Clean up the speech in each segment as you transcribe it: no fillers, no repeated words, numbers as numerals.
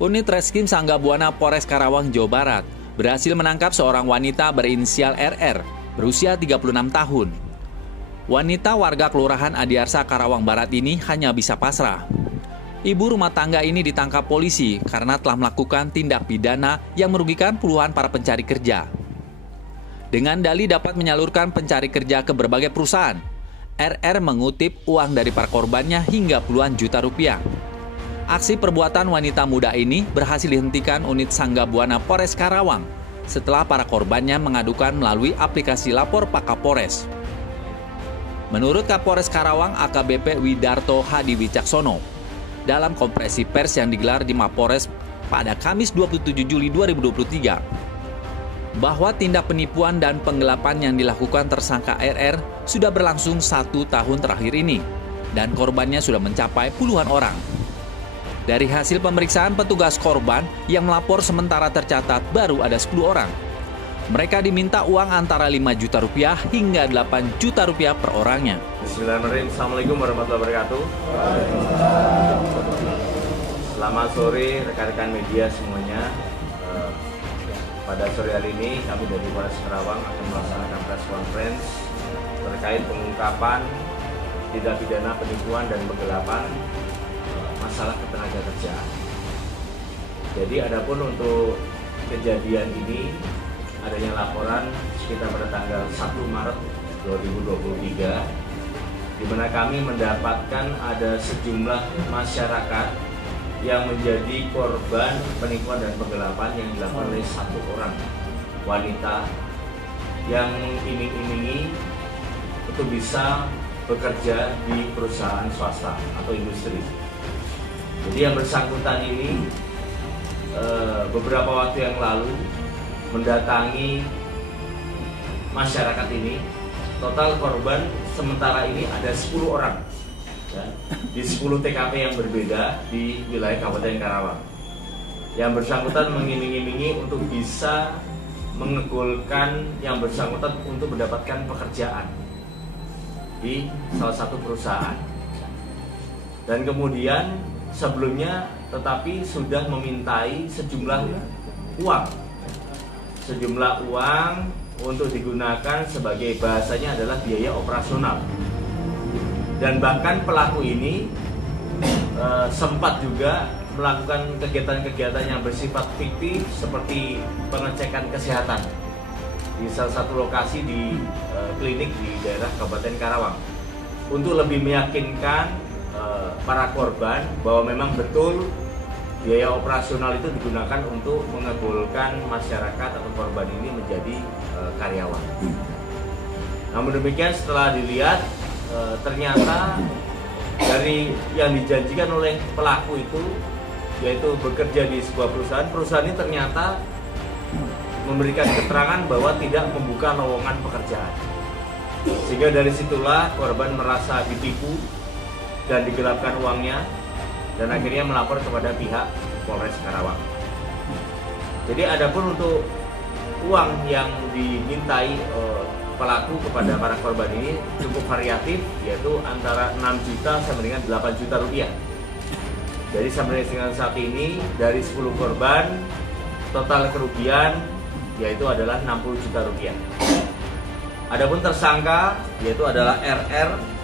Unit Reskrim Sangga Buana Polres Karawang, Jawa Barat berhasil menangkap seorang wanita berinisial RR berusia 36 tahun. Wanita warga Kelurahan Adiarsa, Karawang Barat ini hanya bisa pasrah. Ibu rumah tangga ini ditangkap polisi karena telah melakukan tindak pidana yang merugikan puluhan para pencari kerja. Dengan dalih dapat menyalurkan pencari kerja ke berbagai perusahaan, RR mengutip uang dari para korbannya hingga puluhan juta rupiah. Aksi perbuatan wanita muda ini berhasil dihentikan unit Sangga Buana Polres Karawang setelah para korbannya mengadukan melalui aplikasi lapor Pak Kapolres. Menurut Kapolres Karawang AKBP Widarto Hadi Wicaksono, dalam konferensi pers yang digelar di Mapolres pada Kamis 27 Juli 2023, bahwa tindak penipuan dan penggelapan yang dilakukan tersangka RR sudah berlangsung 1 tahun terakhir ini, dan korbannya sudah mencapai puluhan orang. Dari hasil pemeriksaan petugas korban yang melapor sementara tercatat baru ada 10 orang. Mereka diminta uang antara 5 juta rupiah hingga 8 juta rupiah per orangnya. Bismillahirrahmanirrahim. Assalamualaikum warahmatullahi wabarakatuh. Selamat sore rekan-rekan media semuanya. Pada sore hari ini kami dari Polres Karawang akan melaksanakan press conference terkait pengungkapan tindak pidana penipuan dan penggelapan masalah ketenagakerjaan. Jadi adapun untuk kejadian ini adanya laporan sekitar pada tanggal 1 Maret 2023 di mana kami mendapatkan ada sejumlah masyarakat yang menjadi korban penipuan dan penggelapan yang dilakukan oleh satu orang wanita yang mengiming-imingi untuk bisa bekerja di perusahaan swasta atau industri. Jadi yang bersangkutan ini beberapa waktu yang lalu mendatangi masyarakat ini. Total korban sementara ini ada 10 orang ya, di 10 TKP yang berbeda di wilayah Kabupaten Karawang. Yang bersangkutan mengiming-imingi untuk bisa mengegolkan yang bersangkutan untuk mendapatkan pekerjaan di salah satu perusahaan. Dan kemudian sebelumnya tetapi sudah memintai sejumlah uang untuk digunakan sebagai bahasanya adalah biaya operasional. Dan bahkan pelaku ini sempat juga melakukan kegiatan-kegiatan yang bersifat fiktif seperti pengecekan kesehatan di salah satu lokasi di klinik di daerah Kabupaten Karawang untuk lebih meyakinkan para korban bahwa memang betul biaya operasional itu digunakan untuk mengabulkan masyarakat atau korban ini menjadi karyawan. Namun demikian setelah dilihat ternyata dari yang dijanjikan oleh pelaku itu yaitu bekerja di sebuah perusahaan ini ternyata memberikan keterangan bahwa tidak membuka lowongan pekerjaan. Sehingga dari situlah korban merasa ditipu dan digelapkan uangnya dan akhirnya melapor kepada pihak Polres Karawang. Jadi adapun untuk uang yang dimintai pelaku kepada para korban ini cukup variatif, yaitu antara 6 juta sampai dengan 8 juta rupiah. Jadi sampai dengan saat ini dari 10 korban total kerugian yaitu adalah 60 juta rupiah. Adapun tersangka yaitu adalah RR,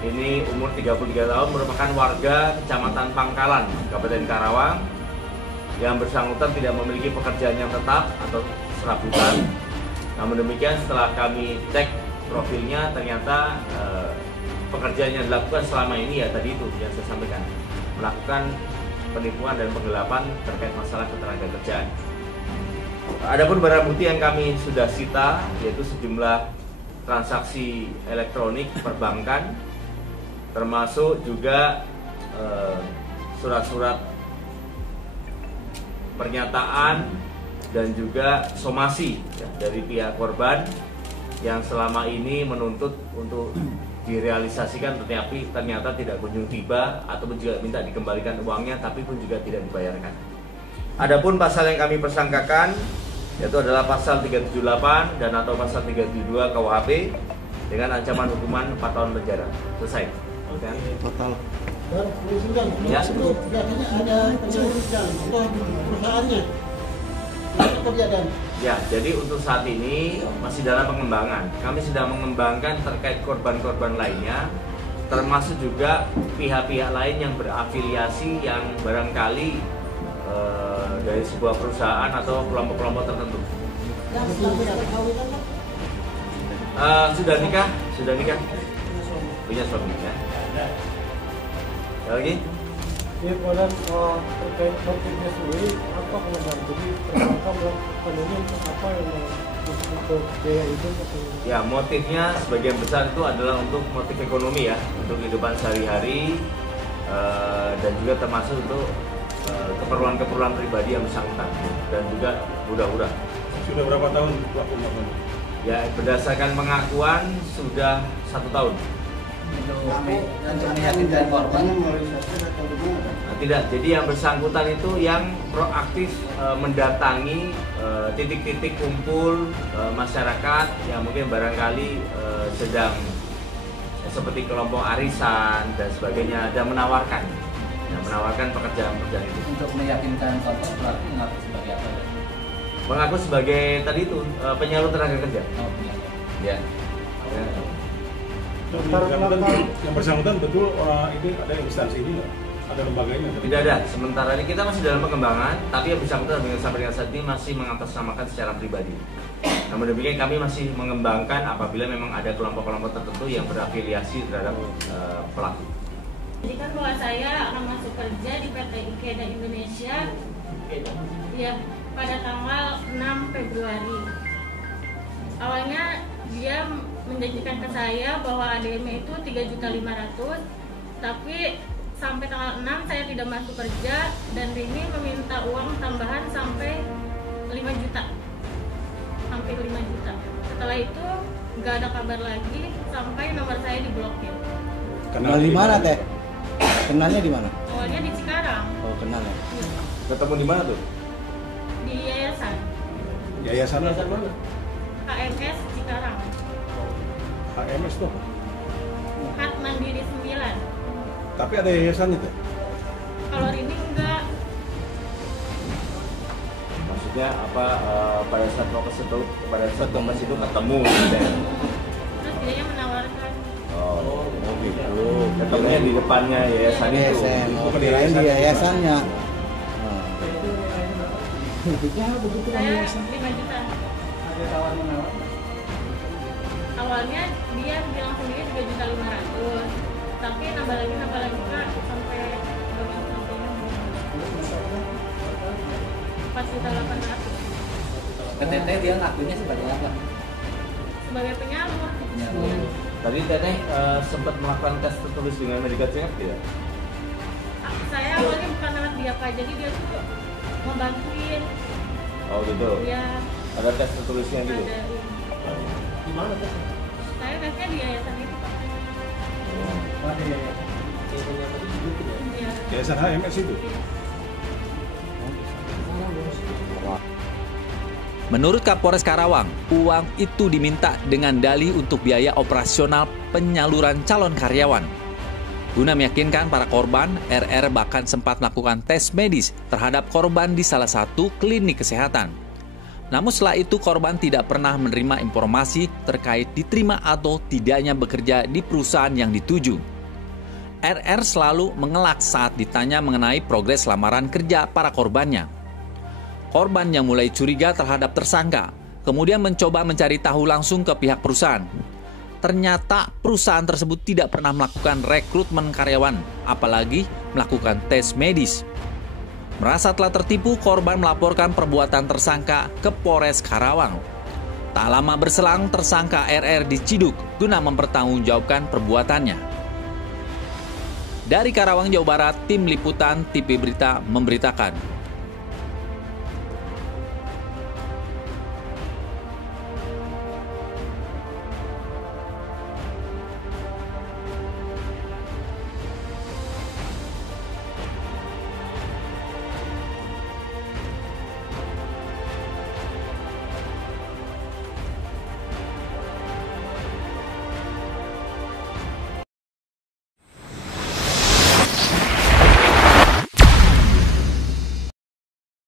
ini umur 33 tahun, merupakan warga Kecamatan Pangkalan, Kabupaten Karawang, yang bersangkutan tidak memiliki pekerjaan yang tetap atau serabutan. Namun demikian setelah kami cek profilnya ternyata pekerjaan yang dilakukan selama ini ya tadi itu yang saya sampaikan, melakukan penipuan dan penggelapan terkait masalah ketenagakerjaan. Adapun barang bukti yang kami sudah sita yaitu sejumlah transaksi elektronik perbankan, termasuk juga surat-surat pernyataan dan juga somasi ya, dari pihak korban yang selama ini menuntut untuk direalisasikan tetapi ternyata tidak kunjung tiba ataupun juga minta dikembalikan uangnya tapi pun juga tidak dibayarkan. Adapun pasal yang kami persangkakan yaitu adalah pasal 378 dan atau pasal 372 KUHP dengan ancaman hukuman 4 tahun penjara. Selesai. Total Ya. Biasanya ada pengurusnya, perusahaannya. Itu kejadian. Ya, jadi untuk saat ini masih dalam pengembangan. Kami sedang mengembangkan terkait korban-korban lainnya, termasuk juga pihak-pihak lain yang berafiliasi yang barangkali dari sebuah perusahaan atau kelompok-kelompok tertentu. Yang sudah berkawinan kan? Sudah nikah, punya suami ya. Ada lagi? Iya, kemudian terkait motifnya sendiri apa kemudian? Jadi tersangka melakukan ini untuk apa yang untuk biaya hidup atau? Ya, motifnya sebagian besar itu adalah untuk motif ekonomi ya, untuk kehidupan sehari-hari dan juga termasuk untuk keperluan-keperluan pribadi yang bersangkutan dan juga hura-hura. Sudah berapa tahun pelaku melakukan? Ya, berdasarkan pengakuan sudah 1 tahun. Meyakinkan korbannya merealisasi atau gimana? Nah, tidak, jadi yang bersangkutan itu yang proaktif mendatangi titik-titik kumpul masyarakat yang mungkin barangkali sedang seperti kelompok arisan dan sebagainya dan menawarkan pekerjaan-pekerjaan itu. Untuk meyakinkan korban pelaku mengaku sebagai apa? Mengaku sebagai tadi itu penyalur tenaga kerja. Oh, Ya. iya. Yang bersangkutan betul orang ini ada instansi ini nggak? Ada lembaganya? Tidak ada. Sementara ini kita masih dalam pengembangan, tapi yang bersangkutan sampai dengan saat ini masih mengatasnamakan secara pribadi. Namun demikian kami masih mengembangkan apabila memang ada kelompok-kelompok tertentu yang berafiliasi terhadap pelaku. Jadi kan bahwa saya akan masuk kerja di PT IKEDA Indonesia ya pada tanggal 6 Februari. Awalnya dia menjanjikan ke saya bahwa ADM-nya itu 3.500.000, tapi sampai tanggal 6 saya tidak masuk kerja dan Rini meminta uang tambahan sampai 5 juta. Sampai 5 juta. Setelah itu nggak ada kabar lagi sampai nomor saya diblokir. Kenal di mana teh? Kenalnya di mana? Awalnya di Cikarang. Oh, kenal ya. Ketemu di mana tuh? Di yayasan Yayasan mana? KMS Cikarang. HMS tuh. Hak Mandiri 9. Tapi ada yayasan itu? Kalau Rini enggak. Maksudnya apa pada saat mau ke situ ketemu gitu ya. Terus dia menawarkan. Oh, gitu. Ketemunya di depannya yayasan itu. Yayasan. Oh, kirain di yayasannya. Saya 5 juta. Ada tawar-menawar? Awalnya dia bilang sendiri 3.500.000, tapi nambah lagi Kak sampai bagian sampingnya 4.800.000. PTT dia ngakunya sebagai apa? Sebagai penyalur. Penyalur. Tadi Teteh sempat melakukan tes tertulis dengan Medica Check tidak? Saya awalnya bukan lewat dia Pak, jadi dia tuh membantuin. Oh gitu. Dia Ada tes tertulisnya gitu. ada Di mana tuh? saya tesnya di yayasan itu Pak. Ada yayasan. Iya. Yayasan HMS itu? Menurut Kapolres Karawang, uang itu diminta dengan dalih untuk biaya operasional penyaluran calon karyawan. Guna meyakinkan para korban, RR bahkan sempat melakukan tes medis terhadap korban di salah satu klinik kesehatan. Namun setelah itu korban tidak pernah menerima informasi terkait diterima atau tidaknya bekerja di perusahaan yang dituju. RR selalu mengelak saat ditanya mengenai progres lamaran kerja para korbannya. Korban yang mulai curiga terhadap tersangka, kemudian mencoba mencari tahu langsung ke pihak perusahaan. Ternyata perusahaan tersebut tidak pernah melakukan rekrutmen karyawan, apalagi melakukan tes medis. Merasa telah tertipu, korban melaporkan perbuatan tersangka ke Polres Karawang. Tak lama berselang, tersangka RR diciduk guna mempertanggungjawabkan perbuatannya. Dari Karawang, Jawa Barat, Tim Liputan TV Berita memberitakan.